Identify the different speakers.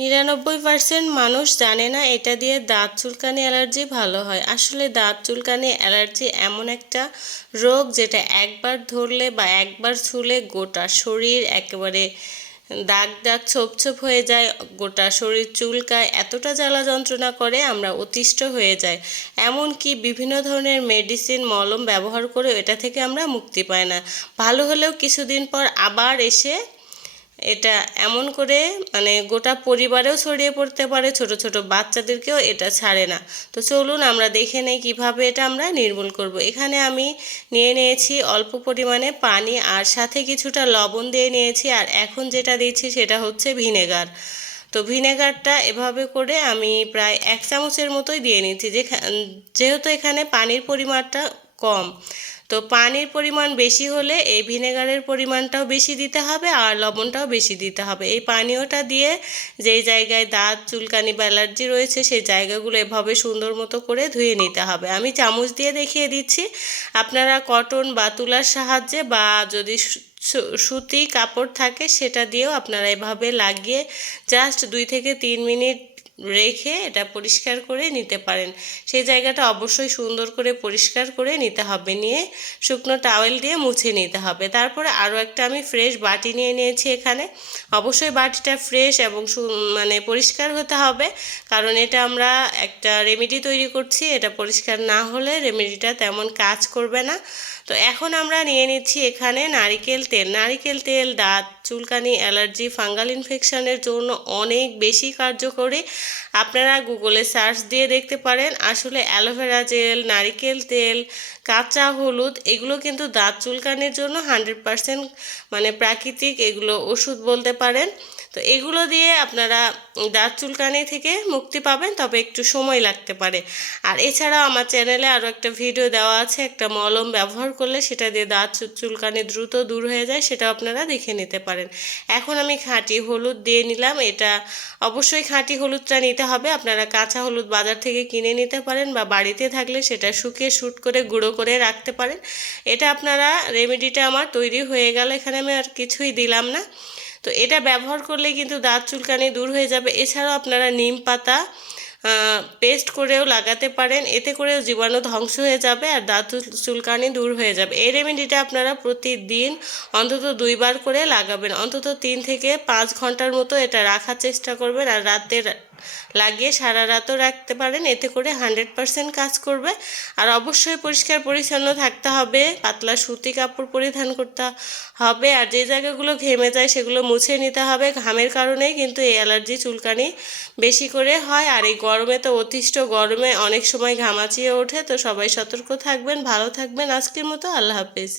Speaker 1: নিরানব্বই পার্সেন্ট মানুষ জানে না এটা দিয়ে দাঁত চুলকানি অ্যালার্জি ভালো হয়। আসলে দাঁত চুলকানি অ্যালার্জি এমন একটা রোগ যেটা একবার ধরলে বা একবার ছুলে গোটা শরীর একেবারে দাগ দাগ ছোপ ছোপ হয়ে যায়, গোটা শরীর চুলকায়, এতটা জ্বালা যন্ত্রণা করে আমরা অতিষ্ঠ হয়ে যাই। এমনকি বিভিন্ন ধরনের মেডিসিন মলম ব্যবহার করে এটা থেকে আমরা মুক্তি পাই না। ভালো হলেও কিছুদিন পর আবার এসে এটা এমন করে মানে গোটা পরিবারেও ছড়িয়ে পড়তে পারে, ছোট ছোট বাচ্চাদেরকেও এটা ছাড়ে না। তো চলুন আমরা দেখে নেই কীভাবে এটা আমরা নির্মূল করব। এখানে আমি নিয়ে নিয়েছি অল্প পরিমাণে পানি আর সাথে কিছুটা লবণ দিয়ে নিয়েছি আর এখন যেটা দিচ্ছি সেটা হচ্ছে ভিনেগার। তো ভিনেগারটা এভাবে করে আমি প্রায় এক চামচের মতোই দিয়ে নিচ্ছি। যেহেতু এখানে পানির পরিমাণটা কম তো পানির পরিমাণ বেশি হলে এই ভিনেগারের পরিমাণটাও বেশি দিতে হবে আর লবণটাও বেশি দিতে হবে। এই পানীয়টা দিয়ে যেই জায়গায় দাঁত, চুলকানি বা অ্যালার্জি রয়েছে সেই জায়গাগুলো এভাবে সুন্দর মতো করে ধুয়ে নিতে হবে। আমি চামচ দিয়ে দেখিয়ে দিচ্ছি। আপনারা কটন বা তুলার সাহায্যে বা যদি সুতি কাপড় থাকে সেটা দিয়েও আপনারা এভাবে লাগিয়ে জাস্ট দুই থেকে তিন মিনিট রেখে এটা পরিষ্কার করে নিতে পারেন। সেই জায়গাটা অবশ্যই সুন্দর করে পরিষ্কার করে নিতে হবে। নিয়ে শুকনো টাওয়েল দিয়ে মুছে নিতে হবে। তারপরে আরও একটা আমি ফ্রেশ বাটি নিয়ে নিয়েছি এখানে। অবশ্যই বাটিটা ফ্রেশ এবং মানে পরিষ্কার হতে হবে। কারণ এটা আমরা একটা রেমেডি তৈরি করছি। এটা পরিষ্কার না হলে রেমেডিটা তেমন কাজ করবে না। তো এখন আমরা নিয়ে নিচ্ছি এখানে নারিকেল তেল। নারিকেল তেল, দাঁত চুলকানি, অ্যালার্জি, ফাঙ্গাল ইনফেকশানের জন্য অনেক বেশি কার্যকরী। আপনারা গুগলে সার্চ দিয়ে দেখতে পারেন। আসলে অ্যালোভেরা জেল, নারিকেল তেল, কাঁচা হলুদ, এগুলো কিন্তু দাঁত চুলকানির জন্য হান্ড্রেড পারসেন্ট মানে প্রাকৃতিক এগুলো ওষুধ বলতে পারেন। তো এগুলো দিয়ে আপনারা দাঁত চুলকানি থেকে মুক্তি পাবেন, তবে একটু সময় লাগতে পারে। আর এছাড়াও আমার চ্যানেলে আরও একটা ভিডিও দেওয়া আছে, একটা মলম ব্যবহার করলে সেটা দিয়ে দাঁত চুলকানি দ্রুত দূর হয়ে যায় সেটা আপনারা দেখে নিতে পারেন। এখন আমি খাঁটি হলুদ দিয়ে নিলাম, এটা অবশ্যই খাঁটি হলুদটা নিতে হবে। আপনারা কাঁচা হলুদ বাজার থেকে কিনে নিতে পারেন বা বাড়িতে থাকলে সেটা শুকিয়ে শ্যুট করে গুঁড়ো করে রাখতে পারেন। এটা আপনারা রেমেডিটা আমার তৈরি হয়ে গেল, এখানে আমি আর কিছুই দিলাম না। তো এটা ব্যবহার করলে কিন্তু দাঁত চুলকানি দূর হয়ে যাবে। এছাড়াও আপনারা নিম পাতা পেস্ট করেও লাগাতে পারেন। এতে করেও জীবাণু ধ্বংস হয়ে যাবে আর দাঁত চুলকানি দূর হয়ে যাবে। এই রেমেডিটা আপনারা প্রতিদিন অন্তত দুইবার করে লাগাবেন। অন্তত তিন থেকে পাঁচ ঘণ্টার মতো এটা রাখার চেষ্টা করবেন আর রাতের লাগিয়ে সারা রাতও রাখতে পারেন। এতে করে হান্ড্রেড পারসেন্ট কাজ করবে। আর অবশ্যই পরিষ্কার পরিচ্ছন্ন থাকতে হবে। পাতলা সুতি কাপড় পরিধান করতে হবে। আর যে জায়গাগুলো ঘেমে যায় সেগুলো মুছে নিতে হবে। ঘামের কারণেই কিন্তু এই অ্যালার্জি চুলকানি বেশি করে হয়। আর এই গরমে তো অতিষ্ঠ গরমে অনেক সময় ঘামাচিয়ে ওঠে, তো সবাই সতর্ক থাকবেন, ভালো থাকবেন। আজকের মতো আল্লাহ হাফিজ।